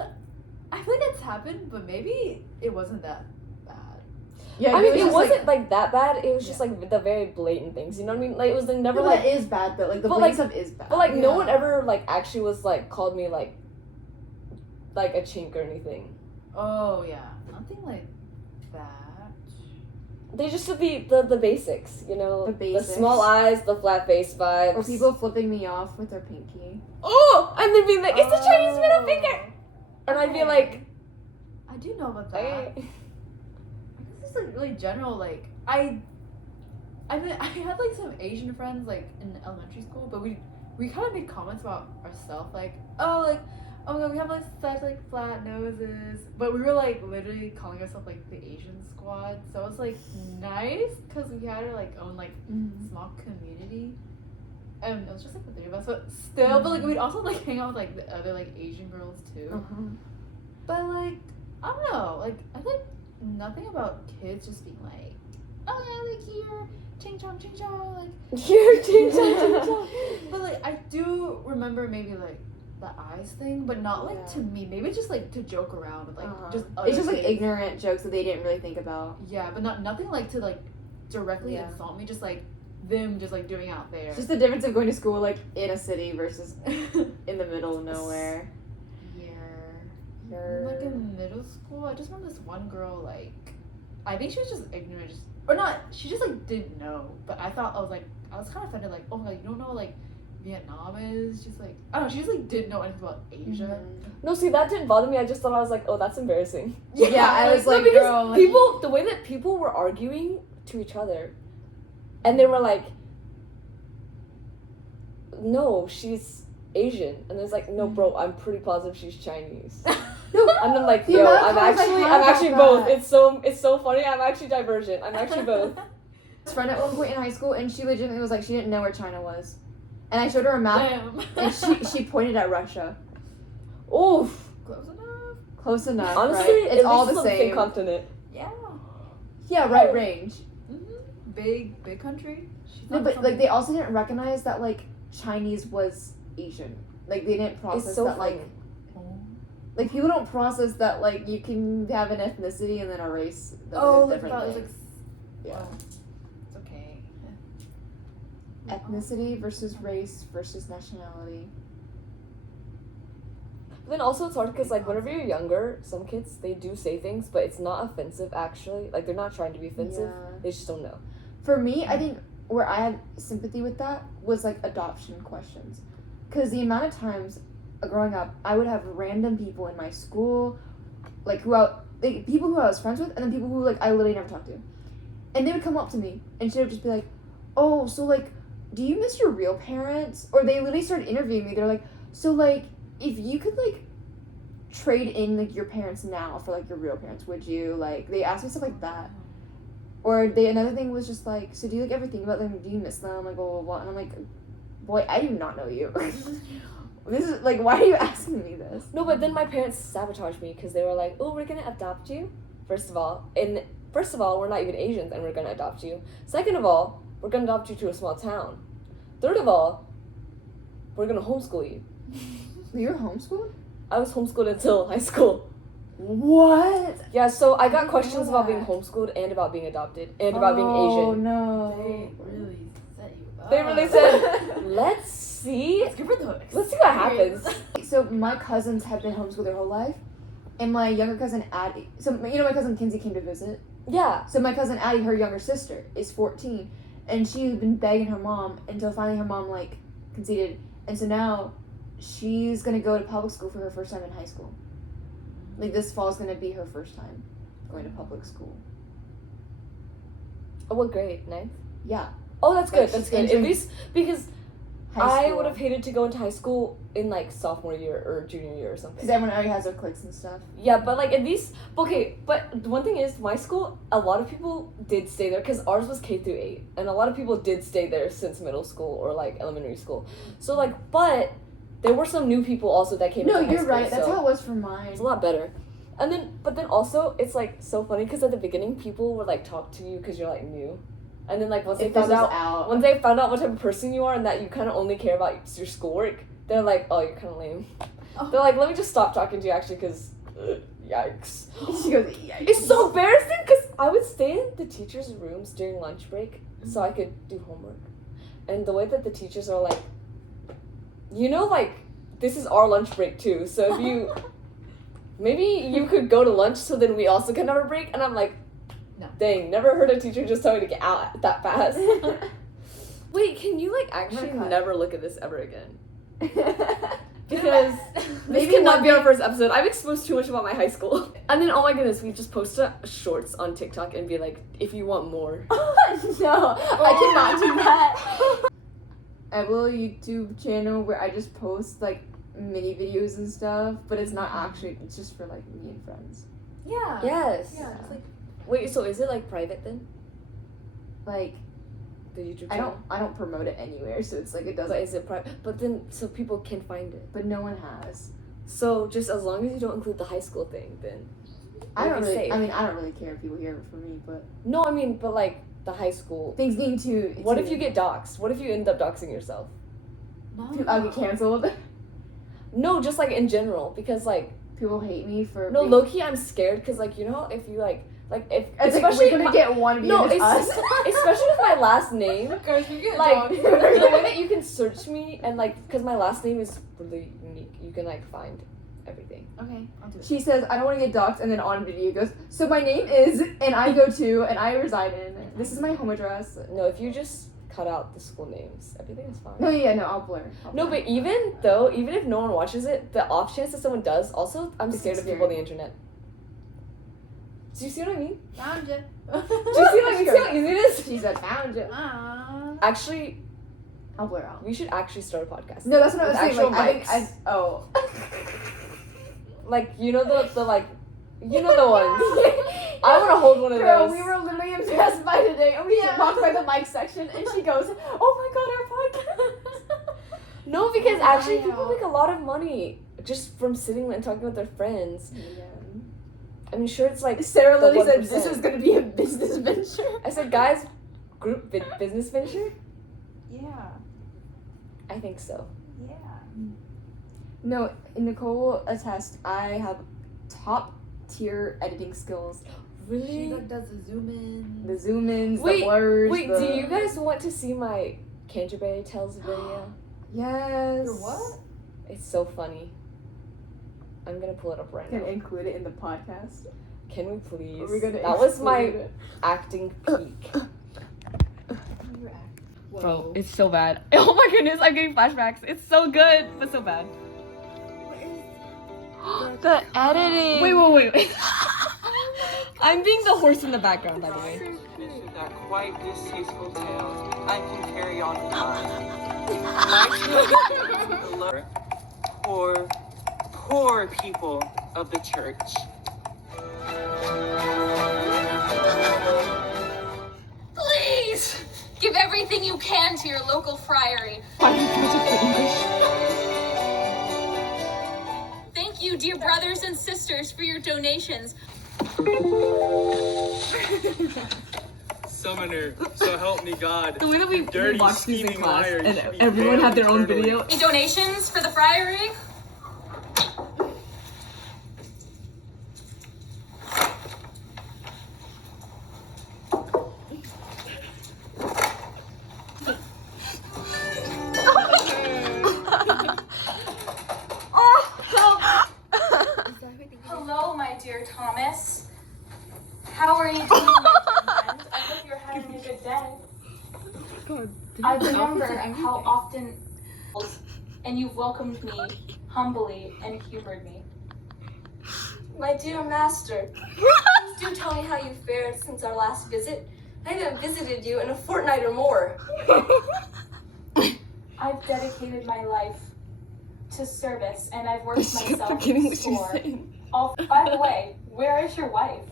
like that's happened, but maybe it wasn't that bad. Yeah, I mean, was it just, wasn't like that bad. It was just like the very blatant things. You know what I mean? Like it was like never No, like. that is bad though. Like the But, blatant like- stuff is bad. But like no Yeah. one ever like actually was like called me like a chink or anything. Oh yeah, nothing like that. They just should be the basics, you know? The basics. The small eyes, the flat face vibes. Or people flipping me off with their pinky. Oh! And then being like, it's the Chinese middle finger! And I'd be Okay. like, I do know about that. hey. This is like really general. Like I mean, I had like some Asian friends like in elementary school, but we kind of made comments about ourselves, like oh my god, we have like such like flat noses, but we were like literally calling ourselves like the Asian squad. So it was like nice because we had our like own like small community. And it was just like the three of us, but still, but like we'd also like hang out with like the other like Asian girls too. Uh-huh. But like, I don't know, like I think nothing about kids just being like, oh yeah, like here, ching chong, like. You're ching chong. But like I do remember maybe like the eyes thing, but not like Yeah. to me. Maybe just like to joke around with like Uh-huh. just. It's just other like kids. ignorant jokes that they didn't really think about. Yeah, but nothing like to like directly Yeah. insult me. Just like them just like doing out there. It's just the difference of going to school like in a city versus in the middle of nowhere. Yeah. And, like in middle school, I just remember this one girl, like, I think she was just ignorant, or not, she just like didn't know, but I thought, I was kind of offended, like, oh my god, you don't know, like, Vietnam is just like, I don't know, she just like didn't know anything about Asia. No, see, that didn't bother me. I just thought I was like, oh, that's embarrassing. Yeah, I was No, like, because girl, like, people, the way that people were arguing to each other, and they were like, no, she's Asian, and it's like, no, bro, I'm pretty positive she's Chinese. And I'm like, The yo, amount of I'm comments I actually had about both. that. It's so funny. I'm actually divergent. I'm actually both. friend at one point in high school, and she legitimately was like, she didn't know where China was, and I showed her a map, Damn. and she pointed at Russia. Oof. Close enough. Close enough, Honestly, right? It's at all least the it's on same. continent. Yeah. Yeah, right range. Big country. She's No, not but from- like they also didn't recognize that like Chinese was Asian. Like they didn't process It's so that funny. like people don't process that like you can have an ethnicity and then a race. That Oh, is like different that was like. things. Yeah. Yeah. It's okay. Ethnicity versus race versus nationality. But then also it's hard because like whenever you're younger, some kids they do say things, but it's not offensive actually. Like they're not trying to be offensive. Yeah. They just don't know. For me, I think where I had sympathy with that was like adoption questions, because the amount of times growing up, I would have random people in my school, like people who I was friends with, and then people who like I literally never talked to, and they would come up to me and she would just be like, "Oh, so like, do you miss your real parents?" Or they literally started interviewing me. They're like, "So like, if you could like trade in like your parents now for like your real parents, would you?" Like they asked me stuff like that. Or another thing was just like, so do you like ever think about them? Do you miss them? Like blah blah blah. And I'm like, boy, I do not know you. This is like, why are you asking me this? No, but then my parents sabotaged me because they were like, "Oh, we're gonna adopt you." First of all, we're not even Asians, and we're gonna adopt you. Second of all, we're gonna adopt you to a small town. Third of all, we're gonna homeschool you. You were homeschooled? I was homeschooled until high school. What? Yeah, so I got didn't questions know about being that. homeschooled and about being adopted and about being Oh Asian. no. They really set you up. They really said, "Let's see, Let's give her the. let's see what happens." So my cousins have been homeschooled their whole life, and my younger cousin Addie. So you know my cousin Kinsey came to visit. Yeah. So my cousin Addie, her younger sister, is 14, and she's been begging her mom until finally her mom like conceded, and so now she's gonna go to public school for her first time in high school. Like this fall is gonna be her first time going to public school. Oh, what grade? Ninth? Yeah, Oh, that's Like, good. That's she's good. At entering least because high I school. would have hated to go into high school in like sophomore year or junior year or something. because everyone already has their cliques and stuff. Yeah, but like at least okay. But the one thing is, my school, a lot of people did stay there because ours was K through 8, and a lot of people did stay there since middle school or like elementary school. So like, but there were some new people also that came. No, into high you're school, right. That's so how it was for mine. it's a lot better. And then, but then also, it's like so funny because at the beginning, people would like talk to you because you're like new, and then like once they It found fizzles out. Once they found out what type of person you are and that you kind of only care about your schoolwork, they're like, "Oh, you're kind of lame." Oh. They're like, "Let me just stop talking to you actually, because yikes." She goes, "Yikes." It's so embarrassing because I would stay in the teachers' rooms during lunch break so I could do homework, and the way that the teachers are like, like this is our lunch break too, so if you maybe you could go to lunch so then we also can have a break, and I'm like, No. Dang, never heard a teacher just tell me to get out that fast. Wait, can you like actually cut. never look at this ever again? Because this Maybe cannot one be our day- first episode. I've exposed too much about my high school. And then, oh my goodness, we just post shorts on TikTok and be like, if you want more. No, I cannot do that. I have a little YouTube channel where I just post like mini videos and stuff, but it's not actually, it's just for like me and friends. Yeah. Yes. Yeah. It's like Wait, so is it like private then? Like, The YouTube I channel? don't promote it anywhere, so it's like it But doesn't, is it private? But then, so people can find it. but no one has. So just as long as you don't include the high school thing, then I you'll don't be really, safe. I mean, I don't really care if people hear it from me, but No, I mean, but like the high school. things need to. What if you get doxxed? What if you end up doxing yourself? no. I'll get canceled. No, just like in general, because like People hate me for. no, being- low key, I'm scared because like you know if you like if It's like, especially we're gonna my- get one view. no, it's it's us. especially with my last name. Guys, we get Like dogs. the way that you can search me and like because my last name is really unique, you can like find everything. Okay, I'll do it. She says, I don't want to get doxxed, and then on video goes, so my name is, and I go to, and I reside in. This is my home address. No, if you just cut out the school names, everything is fine. No, yeah, no, I'll blur. No, but even if no one watches it, the off chance that someone does, also, I'm It's scared of scary. people on the internet. Do you see what I mean? Found you. Do you see what I mean? See how easy it is? She said, found you. Actually, I'll blur out. we should actually start a podcast. No, that's what I was With saying. actual Like, mics. oh. Like, you know the like, you know the ones. I want to hold one of Girl, those. we were literally in Best Buy today, and we walked by the mic section, and she goes, oh my god, our podcast. No, because actually Yeah. people make a lot of money just from sitting and talking with their friends. I mean, sure, it's like Sarah the literally said 1%. this was going to be a business venture. I said, guys, group business venture? Yeah. I think so. Yeah. No, Nicole will attest, I have top tier editing skills. She Really? like does the zoom in. The zoom ins, Wait, the blurs. Wait, the... do you guys want to see my Canterbury Tales video? Yes. Your what? It's so funny. I'm gonna pull it up right Can now. include it in the podcast. Can we please? Are we gonna That was my include it? acting peak. Whoa. Bro, it's so bad. Oh my goodness, I'm getting flashbacks. It's so good, but so bad. The editing. Wait. I'm being the horse in the background, by the way. Dishes are quite distasteful tales. I can carry on fine. My children, poor people of the church. Please give everything you can to your local friary. Thank you, dear brothers and sisters, for your donations. Summoner, so help me God. The way that we Dirty, watched these in scheming class, liar, you and should be everyone had damned their own eternally. video. Any donations for the friary? Hello, my dear Thomas. How are you doing, my dear friend? I hope you're having a good day. I remember how often and you've welcomed me humbly and humored me. My dear master, please do tell me how you fared since our last visit. I haven't visited you in a fortnight or more. I've dedicated my life to service and I've worked myself Forgetting to what she's score. saying. By the way, where is your wife?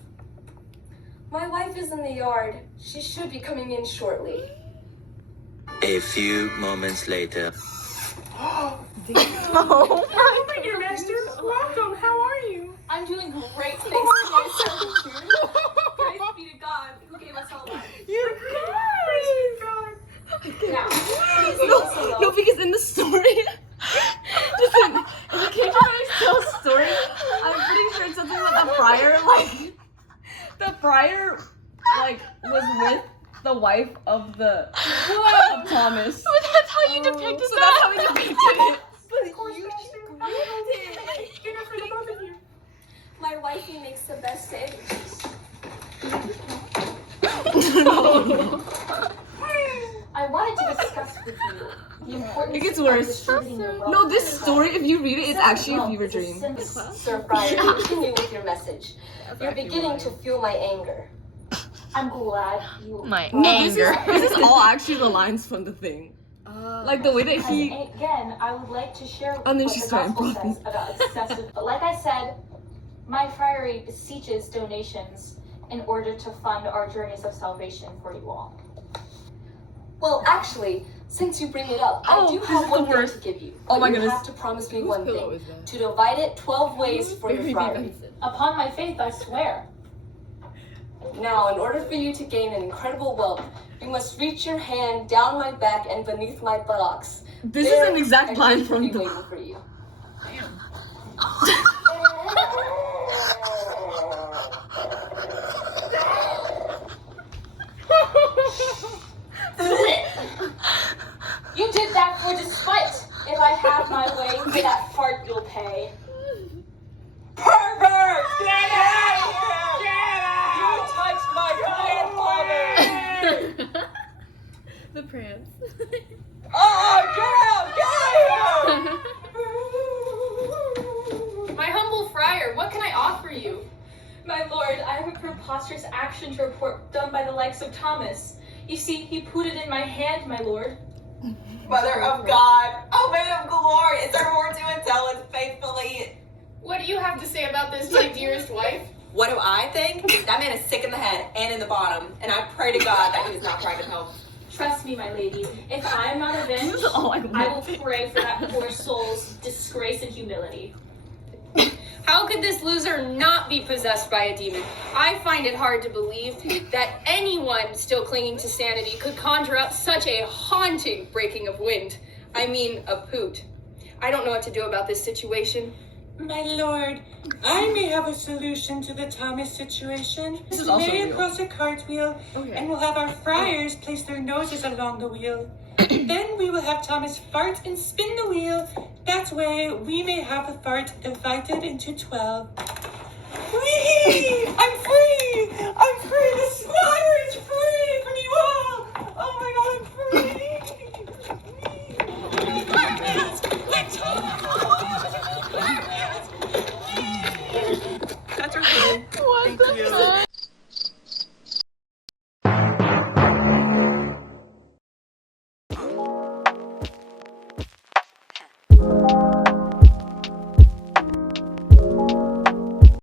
My wife is in the yard. She should be coming in shortly. A few moments later. Dear master, welcome. How are you? I'm doing great thanks to my servitude. Praise be to God who gave us all life. Now, please leave us alone. No, because in the story, listen, in the Canterbury Tales story, I'm pretty sure it's something like the friar, was with the wife of of Thomas. But that's how you depicted So that's how we depicted it. My wifey makes the best sandwiches. I wanted to discuss with you the importance It gets of worse. distributing your wealth. No, this story, if you read it, it's actually a fever dream. Sir Friar, continue with your message. You're beginning to fuel my anger. I'm glad you. My No, anger. this is all actually the lines from the thing. Like the way that he. And again, I would like to share And then what she's the trying gospel to says about excessive. But like I said, my friary beseeches donations in order to fund our journeys of salvation for you all. Well, actually, since you bring it up, I Oh, do this have is one the thing worst. to give you. Oh my But you goodness. have to promise me one pillow thing. is that? To divide it 12 ways for your friary. Upon my faith, I swear. Now, in order for you to gain an incredible wealth, you must reach your hand down my back and beneath my buttocks. This There, is an exact I line will from be the. waiting for you. You did that for despite. If I have my way, for that fart you'll pay. Pervert! Get out of here! You touched my grandfather! The prance. Oh, get out! My humble friar, what can I offer you? My lord, I have a preposterous action to report done by the likes of Thomas. You see, he put it in my hand, my lord. Mother of God, O maid of glory, is there more to it? Tell us faithfully. What do you have to say about this, my dearest wife? What do I think? That man is sick in the head and in the bottom, and I pray to God that he does not try to help. Trust me, my lady, if I am not avenged, This is all I I will want. pray for that poor soul's disgrace and humility. How could this loser not be possessed by a demon? I find it hard to believe that anyone still clinging to sanity could conjure up such a haunting breaking of wind. I mean, a poot. I don't know what to do about this situation. My lord, I may have a solution to the Thomas situation. This is also Lay real. across a cartwheel, and we'll have our friars place their noses along the wheel. Then we will have Thomas fart and spin the wheel. That way, we may have the fart divided into 12. Whee! I'm free! I'm free! This is